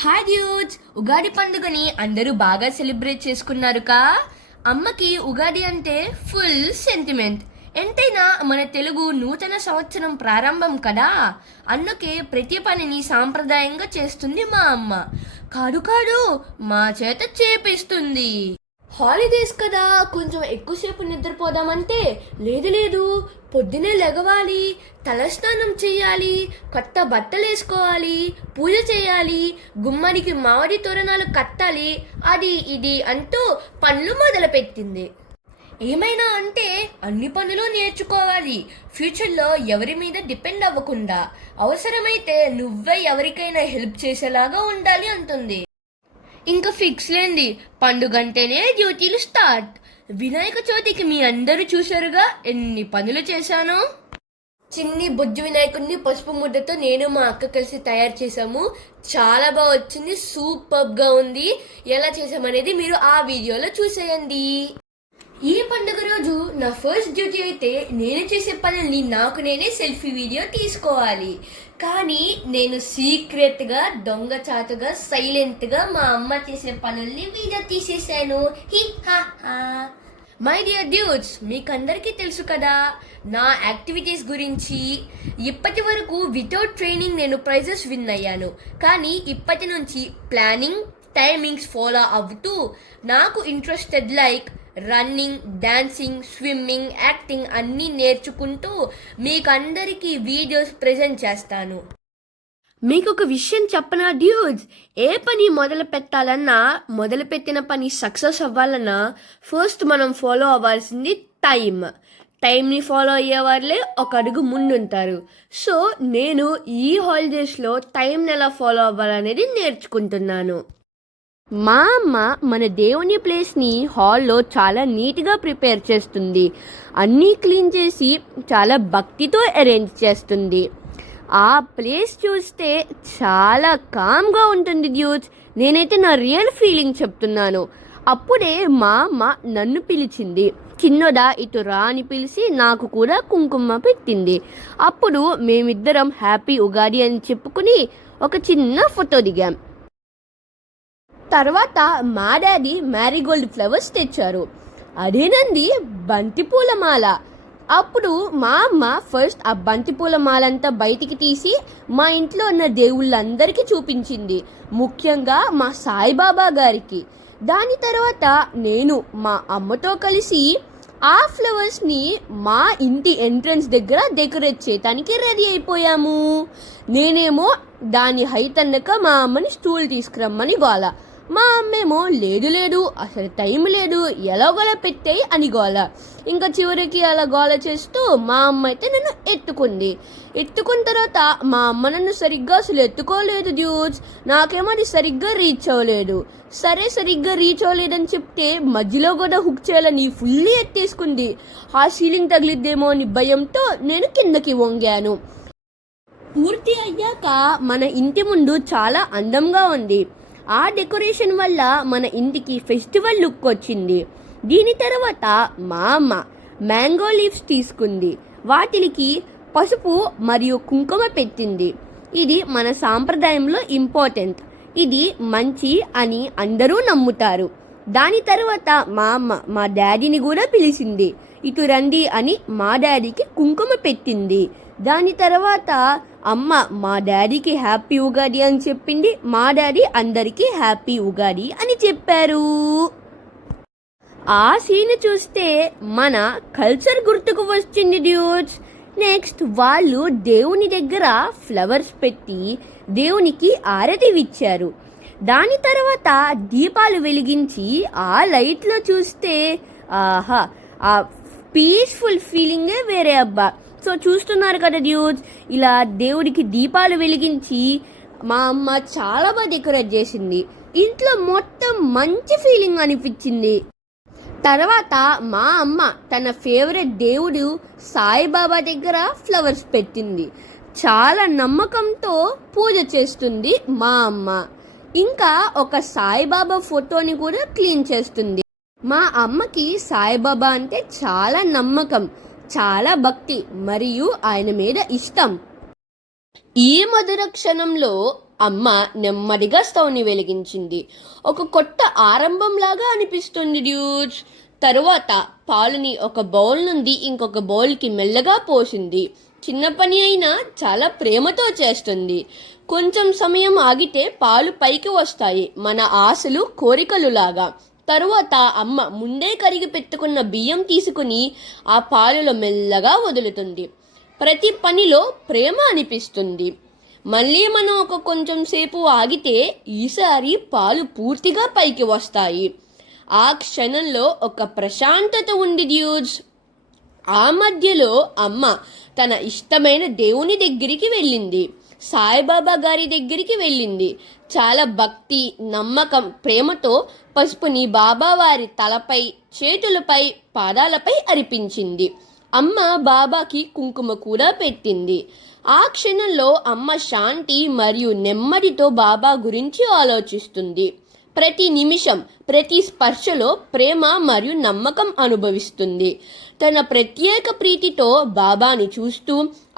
Hi dudes, Ugadi పండుగని అందరూ బాగా సెలబ్రేట్ చేసుకున్నారుగా. అమ్మకి ఉగాది అంటే ఫుల్ సెంటిమెంట్. ఎంతైనా మన తెలుగు నూతన సంవత్సరం ప్రారంభం కదా, అందుకే ప్రతి పనిని సాంప్రదాయంగా చేస్తుంది మా అమ్మ. కాదు కాదు, మా చేత చేపిస్తుంది. హాలిడేస్ కదా, కొంచెం ఎక్కువసేపు నిద్రపోదామంటే లేదు లేదు, పొద్దునే లెగవాలి, తలస్నానం చేయాలి, కొత్త బట్టలు వేసుకోవాలి, పూజ చేయాలి, గుమ్మడికి మామిడి తోరణాలు కట్టాలి, అది ఇది అంటూ పనులు మొదలుపెట్టింది. ఏమైనా అంటే అన్ని పనులు నేర్చుకోవాలి, ఫ్యూచర్లో ఎవరి మీద డిపెండ్ అవ్వకుండా, అవసరమైతే నువ్వే ఎవరికైనా హెల్ప్ చేసేలాగా ఉండాలి అంటుంది. ఇంకా ఫిక్స్ లేండి, పండుగంటేనే డ్యూటీలు స్టార్ట్. వినాయక చవితికి మీ అందరూ చూశారుగా ఎన్ని పనులు చేశాను. చిన్ని బొజ్జు వినాయకుడిని పసుపు ముద్దతో నేను మా అక్క కలిసి తయారు చేసాము. చాలా బాగా వచ్చింది, సూపర్గా ఉంది. ఎలా చేసామనేది మీరు ఆ వీడియోలో చూసేయండి. ఈ పండుగ రోజు నా ఫస్ట్ డ్యూటీ అయితే నేను చేసే పనుల్ని నాకు నేనే సెల్ఫీ వీడియో తీసుకోవాలి. కానీ నేను సీక్రెట్గా దొంగచాటుగా సైలెంట్గా మా అమ్మ చేసే పనుల్ని వీడియో తీసేసాను. హి హా హా. మై డియర్ డ్యూడ్స్, మీకందరికీ తెలుసు కదా నా యాక్టివిటీస్ గురించి. ఇప్పటి వరకు వితౌట్ ట్రైనింగ్ నేను ప్రైజెస్ విన్ అయ్యాను. కానీ ఇప్పటి నుంచి ప్లానింగ్, టైమింగ్స్ ఫాలో అవుతూ నాకు interested like running, dancing, swimming, acting అన్నీ నేర్చుకుంటూ మీకందరికీ వీడియోస్ ప్రెజెంట్ చేస్తాను. మీకు ఒక విషయం చెప్పనా డ్యూడ్స్, ఏ పని మొదలు పెట్టాలన్నా, మొదలుపెట్టిన పని సక్సెస్ అవ్వాలన్నా ఫస్ట్ మనం ఫాలో అవ్వాల్సింది టైంని ఫాలో అయ్యే వాళ్ళే ఒక అడుగు ముందుంటారు. సో నేను ఈ హాలిడేస్లో టైంని ఎలా ఫాలో అవ్వాలనేది నేర్చుకుంటున్నాను. మా అమ్మ మన దేవుని ప్లేస్ని హాల్లో చాలా నీట్గా ప్రిపేర్ చేస్తుంది. అన్నీ క్లీన్ చేసి చాలా భక్తితో అరేంజ్ చేస్తుంది. ఆ ప్లేస్ చూస్తే చాలా కామ్గా ఉంటుంది డ్యూడ్స్. నేనైతే నా రియల్ ఫీలింగ్ చెప్తున్నాను. అప్పుడే మా అమ్మ నన్ను పిలిచింది. చిన్నదా ఇటు రా అని పిలిచి నాకు కూడా కుంకుమ పెట్టింది. అప్పుడు మేమిద్దరం హ్యాపీ ఉగాది అని చెప్పుకుని ఒక చిన్న ఫోటో దిగాం. తర్వాత మా డాడీ మ్యారీగోల్డ్ ఫ్లవర్స్ తెచ్చారు. అదేనండి బంతిపూల మాల. అప్పుడు మా అమ్మ ఫస్ట్ ఆ బంతిపూల మాలంతా బయటికి తీసి మా ఇంట్లో ఉన్న దేవుళ్ళందరికీ చూపించింది, ముఖ్యంగా మా సాయిబాబా గారికి. దాని తర్వాత నేను మా అమ్మతో కలిసి ఆ ఫ్లవర్స్ని మా ఇంటి ఎంట్రన్స్ దగ్గర డెకరేట్ చేయడానికి రెడీ అయిపోయాము. నేనేమో దాని హైట్ అన్నాక మా అమ్మని స్టూల్ తీసుకురమ్మని గోల. మా అమ్మేమో లేదు లేదు అసలు టైం లేదు, ఎలాగోలా పెట్టేయి అని గోల. ఇంకా చివరికి అలా గోల చేస్తూ మా అమ్మ అయితే నన్ను ఎత్తుకున్న తర్వాత మా అమ్మ నన్ను సరిగ్గా అసలు ఎత్తుకోలేదు డ్యూడ్స్. నాకేమో అది సరిగ్గా రీచ్ అవ్వలేదు. సరిగ్గా రీచ్ అవ్వలేదని చెప్తే మధ్యలో కూడా హుక్ చేయాలని ఫుల్లీ ఎత్తేసుకుంది. ఆ సీలింగ్ తగిలిద్దేమో అని భయంతో నేను కిందకి వంగాను. పూర్తి అయ్యాక మన ఇంటి ముందు చాలా అందంగా ఉంది. ఆ డెకరేషన్ వల్ల మన ఇంటికి ఫెస్టివల్ లుక్ వచ్చింది. దీని తర్వాత మా అమ్మ మ్యాంగో లీవ్స్ తీసుకుంది, వాటికి పసుపు మరియు కుంకుమ పెట్టింది. ఇది మన సాంప్రదాయంలో ఇంపార్టెంట్, ఇది మంచి అని అందరూ నమ్ముతారు. దాని తర్వాత మా అమ్మ మా డాడీని కూడా పిలిచింది. ఇటు రండి అని మా డాడీకి కుంకుమ పెట్టింది. దాని తర్వాత అమ్మ మా డాడీకి హ్యాపీ ఉగాది అని చెప్పింది. మా డాడీ అందరికీ హ్యాపీ ఉగాది అని చెప్పారు. ఆ సీన్ చూస్తే మన కల్చర్ గుర్తుకు వచ్చింది డ్యూడ్స్. నెక్స్ట్ వాళ్ళు దేవుని దగ్గర ఫ్లవర్స్ పెట్టి దేవునికి ఆరతి ఇచ్చారు. దాని తర్వాత దీపాలు వెలిగించి ఆ లైట్లో చూస్తే ఆహా, ఆ పీస్ఫుల్ ఫీలింగే వేరే అబ్బా. సో చూస్తున్నారు కదా డ్యూడ్స్, ఇలా దేవుడికి దీపాలు వెలిగించి మా అమ్మ చాలా బాగా డెకరేట్ చేసింది. ఇంట్లో మొత్తం మంచి ఫీలింగ్ అనిపించింది. తర్వాత మా అమ్మ తన ఫేవరెట్ దేవుడు సాయిబాబా దగ్గర ఫ్లవర్స్ పెట్టింది. చాలా నమ్మకంతో పూజ చేస్తుంది మా అమ్మ. ఇంకా ఒక సాయిబాబా ఫోటోని కూడా క్లీన్ చేస్తుంది. మా అమ్మకి సాయిబాబా అంటే చాలా నమ్మకం, చాలా భక్తి మరియు ఆయన మీద ఇష్టం. ఈ మధుర క్షణంలో అమ్మ నెమ్మదిగా స్టవ్ని వెలిగించింది. ఒక కొత్త ఆరంభంలాగా అనిపిస్తుంది డ్యూడ్స్. తరువాత పాలుని ఒక బౌల్ నుండి ఇంకొక బౌల్కి మెల్లగా పోసింది. చిన్న పని అయినా చాలా ప్రేమతో చేస్తుంది. కొంచెం సమయం ఆగితే పాలు పైకి వస్తాయి, మన ఆశలు కోరికలు లాగా. తరువాత అమ్మ ముందే కరిగి పెట్టుకున్న బియ్యం తీసుకుని ఆ పాలులో మెల్లగా వదులుతుంది. ప్రతి పనిలో ప్రేమ అనిపిస్తుంది. మళ్ళీ మనం కొంచెం సేపు ఆగితే ఈసారి పాలు పూర్తిగా పైకి వస్తాయి. ఆ క్షణంలో ఒక ప్రశాంతత ఉంది డ్యూడ్స్. ఆ మధ్యలో అమ్మ తన ఇష్టమైన దేవుని దగ్గరికి వెళ్ళింది. సాయిబాబా గారి దగ్గరికి వెళ్ళింది. చాలా భక్తి, నమ్మకం, ప్రేమతో పసుపుని బాబావారి తలపై, చేతులపై, పాదాలపై అర్పించింది. అమ్మ బాబాకి కుంకుమ కూడా పెట్టింది. ఆ క్షణంలో అమ్మ శాంతి మరియు నెమ్మదితో బాబా గురించి ఆలోచిస్తుంది. ప్రతి నిమిషం, ప్రతి స్పర్శలో ప్రేమ మరియు నమ్మకం అనుభవిస్తుంది. తన ప్రత్యేక ప్రీతితో బాబాని చూస్తూ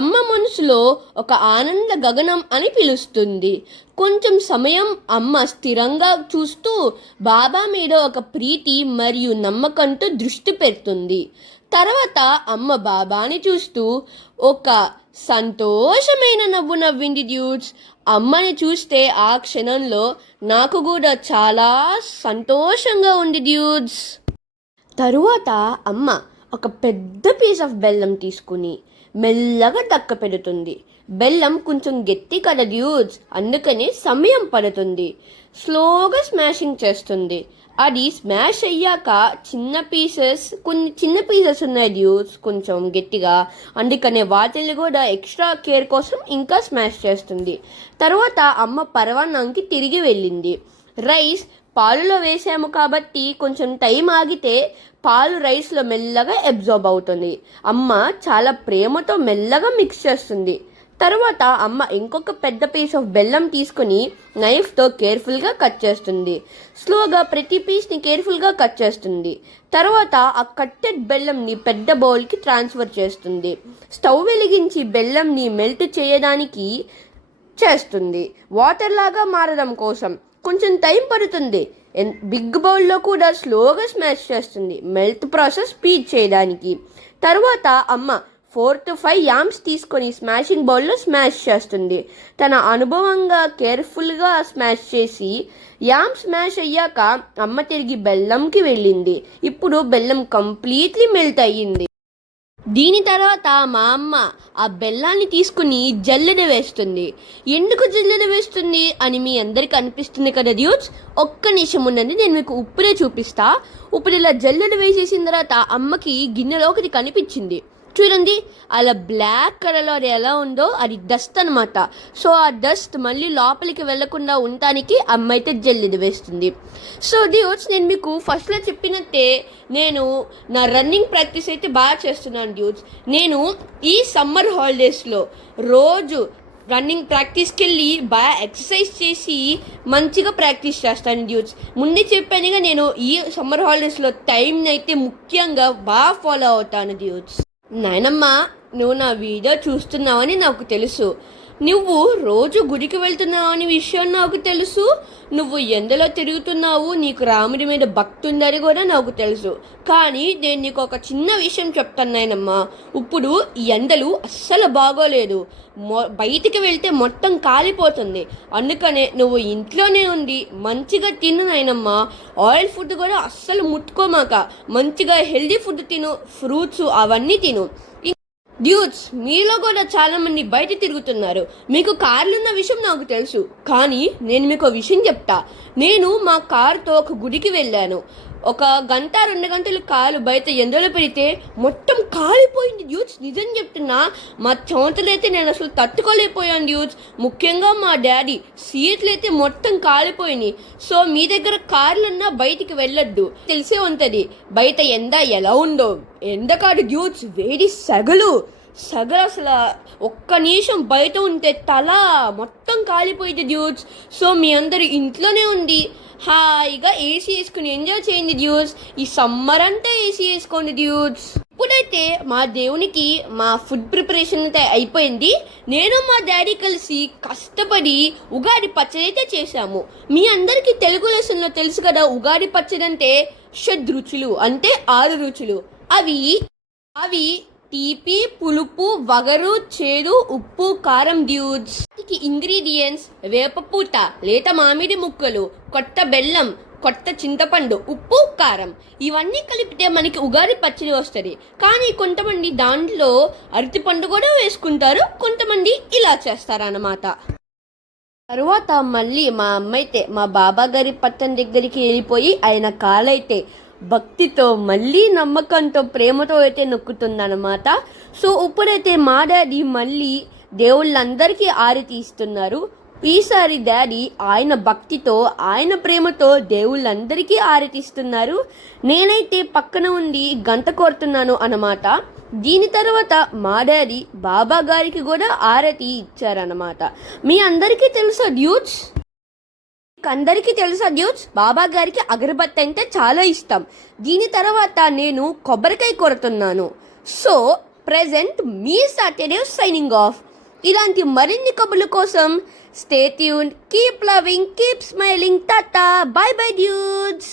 అమ్మ మనసులో ఒక ఆనంద గగనం అని పిలుస్తుంది. కొంచెం సమయం అమ్మ స్థిరంగా చూస్తూ బాబా మీద ఒక ప్రీతి మరియు నమ్మకంతో దృష్టి పెడుతుంది. తర్వాత అమ్మ బాబాని చూస్తూ ఒక సంతోషమైన నవ్వు నవ్వింది డ్యూడ్స్. అమ్మని చూస్తే ఆ క్షణంలో నాకు కూడా చాలా సంతోషంగా ఉంది డ్యూడ్స్. తరువాత అమ్మ ఒక పెద్ద పీస్ ఆఫ్ బెల్లం తీసుకుని మెల్లగా దక్క పెడుతుంది. బెల్లం కొంచెం గట్టి కదా డ్యూడ్స్, అందుకని సమయం పడుతుంది. స్లోగా స్మాషింగ్ చేస్తుంది. అది స్మాష్ అయ్యాక కొన్ని చిన్న పీసెస్ ఉన్నాయి డ్యూడ్స్, కొంచెం గట్టిగా. అందుకనే వాటిని కూడా ఎక్స్ట్రా కేర్ కోసం ఇంకా స్మాష్ చేస్తుంది. తర్వాత అమ్మ పరవాన్నంకి తిరిగి వెళ్ళింది. రైస్ పాలులో వేసాము కాబట్టి కొంచెం టైం ఆగితే పాలు రైస్లో మెల్లగా అబ్జార్బ్ అవుతుంది. అమ్మ చాలా ప్రేమతో మెల్లగా మిక్స్ చేస్తుంది. తర్వాత అమ్మ ఇంకొక పెద్ద పీస్ ఆఫ్ బెల్లం తీసుకుని నైఫ్తో కేర్ఫుల్గా కట్ చేస్తుంది. స్లోగా ప్రతి పీస్ని కేర్ఫుల్గా కట్ చేస్తుంది. తర్వాత ఆ కట్టెడ్ బెల్లంని పెద్ద బౌల్కి ట్రాన్స్ఫర్ చేస్తుంది. స్టవ్ వెలిగించి బెల్లంని మెల్ట్ చేయడానికి చేస్తుంది. వాటర్ లాగా మారడం కోసం కొంచెం టైం పడుతుంది. బిగ్ బౌల్లో కూడా స్లోగా స్మాష్ చేస్తుంది, మెల్ట్ ప్రాసెస్ స్పీడ్ చేయడానికి. తర్వాత అమ్మ 4 to 5 యామ్స్ తీసుకొని స్మాషింగ్ బౌల్లో స్మాష్ చేస్తుంది. తన అనుభవంగా కేర్ఫుల్గా స్మాష్ చేసి యామ్ స్మాష్ అయ్యాక అమ్మ తిరిగి బెల్లంకి వెళ్ళింది. ఇప్పుడు బెల్లం కంప్లీట్లీ మెల్ట్ అయ్యింది. దీని తర్వాత మా అమ్మ ఆ బెల్లాన్ని తీసుకుని జల్లెడ వేస్తుంది. ఎందుకు జల్లెడ వేస్తుంది అని మీ అందరికి అనిపిస్తుంది కదా డ్యూడ్స్. ఒక్క నిమిషం ఉన్నది, నేను మీకు ఉప్పుడే చూపిస్తా. ఇప్పుడు ఇలా జల్లెడ వేసేసిన తర్వాత అమ్మకి గిన్నెలో ఒకటి కనిపించింది. చూడండి, అలా బ్లాక్ కలర్లో అది ఎలా ఉందో అది డస్ట్ అనమాట. సో ఆ డస్ట్ మళ్ళీ లోపలికి వెళ్లకుండా ఉండటానికి అమ్మ అయితే జల్లెడ వేస్తుంది. సో డ్యూడ్స్, నేను మీకు ఫస్ట్లో చెప్పినట్టే నేను నా రన్నింగ్ ప్రాక్టీస్ అయితే బాగా చేస్తున్నాను డ్యూడ్స్. నేను ఈ సమ్మర్ హాలిడేస్లో రోజు రన్నింగ్ ప్రాక్టీస్కి వెళ్ళి బాగా ఎక్సర్సైజ్ చేసి మంచిగా ప్రాక్టీస్ చేస్తాను డ్యూడ్స్. ముందే చెప్పానుగా, నేను ఈ సమ్మర్ హాలిడేస్లో టైంని అయితే ముఖ్యంగా బాగా ఫాలో అవుతాను డ్యూడ్స్. నాయనమ్మ, నువ్వు నా వీడియో చూస్తున్నావని నాకు తెలుసు. నువ్వు రోజు గుడికి వెళ్తున్నావు అనే విషయం నాకు తెలుసు. నువ్వు ఎండలో తిరుగుతున్నావు, నీకు రాముడి మీద భక్తి ఉందని కూడా నాకు తెలుసు. కానీ నేను నీకు ఒక చిన్న విషయం చెప్తాను నాయనమ్మా. ఇప్పుడు ఈ ఎండలు అస్సలు బాగోలేదు. బయటికి వెళ్తే మొత్తం కాలిపోతుంది. అందుకనే నువ్వు ఇంట్లోనే ఉండి మంచిగా తిను నాయనమ్మా. ఆయిల్ ఫుడ్ కూడా అస్సలు ముట్టుకోమాక. మంచిగా హెల్దీ ఫుడ్ తిను, ఫ్రూట్స్ అవన్నీ తిను. డ్యూడ్స్, మీలో కూడా చాలా మంది బయట తిరుగుతున్నారు. మీకు కార్లు ఉన్న విషయం నాకు తెలుసు. కానీ నేను మీకు ఒక విషయం చెప్తా. నేను మా కారుతో ఒక గుడికి వెళ్ళాను. 1 గంట 2 గంటలు కారు బయట ఎండలో పెడితే మొత్తం కాలిపోయింది డ్యూడ్స్. నిజం చెప్తున్నా, మా చోతలైతే నేను అసలు తట్టుకోలేకపోయాను డ్యూడ్స్. ముఖ్యంగా మా డాడీ సీట్లు అయితే మొత్తం కాలిపోయినాయి. సో మీ దగ్గర కార్లున్నా బయటికి వెళ్ళొద్దు. తెలిసే ఉంటుంది బయట ఎండ ఎలా ఉందో. ఎండ కాదు డ్యూడ్స్, వేడి సగలు అసలు ఒక్క నిమిషం బయట ఉంటే తల మొత్తం కాలిపోయింది డ్యూడ్స్. సో మీ అందరూ ఇంట్లోనే ఉండి హాయిగా ఏసీ వేసుకుని ఎంజాయ్ చేయండి డ్యూడ్స్. ఈ సమ్మర్ అంతా ఏసీ వేసుకోండి డ్యూడ్స్. ఇప్పుడైతే మా దేవునికి మా ఫుడ్ ప్రిపరేషన్ అయితే అయిపోయింది. నేను మా డాడీ కలిసి కష్టపడి ఉగాది పచ్చడి అయితే చేశాము. మీ అందరికీ తెలుగు లెసన్లో తెలుసు కదా, ఉగాది పచ్చడి అంటే షడ్రుచులు అంటే 6 రుచులు. అవి అవి తీపి, పులుపు, వగరు, చేదు, ఉప్పు, కారం డ్యూడ్స్. వీటికి ఇంగ్రీడియంట్స్ వేపపూత, లేత మామిడి ముక్కలు, కొత్త బెల్లం, కొత్త చింతపండు, ఉప్పు, కారం. ఇవన్నీ కలిపితే మనకి ఉగాది పచ్చడి వస్తుంది. కానీ కొంతమంది దాంట్లో అరటిపండు కూడా వేసుకుంటారు, కొంతమంది ఇలా చేస్తారన్నమాట. తరువాత మళ్ళీ మా అమ్మ అయితే మా బాబా గారి పట్టణం దగ్గరికి వెళ్ళిపోయి ఆయన కాలైతే భక్తితో మళ్ళీ నమ్మకంతో ప్రేమతో అయితే నొక్కుతుందన్నమాట. సో ఇప్పుడైతే మా డాడీ మళ్ళీ దేవుళ్ళందరికీ ఆరతి ఇస్తున్నారు. ఈసారి డాడీ ఆయన భక్తితో ఆయన ప్రేమతో దేవుళ్ళందరికీ ఆరతి ఇస్తున్నారు. నేనైతే పక్కన ఉండి గంట కోరుతున్నాను అన్నమాట. దీని తర్వాత మా డాడీ బాబా గారికి కూడా ఆరతి ఇచ్చారన్నమాట. మీ అందరికీ తెలుసా డ్యూట్స్? అందరికీ తెలుసా డ్యూట్స్, బాబా గారికి అగరబత్తి అంటే చాలా ఇష్టం. దీని తర్వాత నేను కొబ్బరికాయ కొడుతున్నాను. సో ప్రెజెంట్ మీ సాటర్డే సైనింగ్ ఆఫ్. ఇలాంటి మరిన్ని కబుర్ల కోసం stay tuned, keep loving, keep smiling, Tata, by by dudes.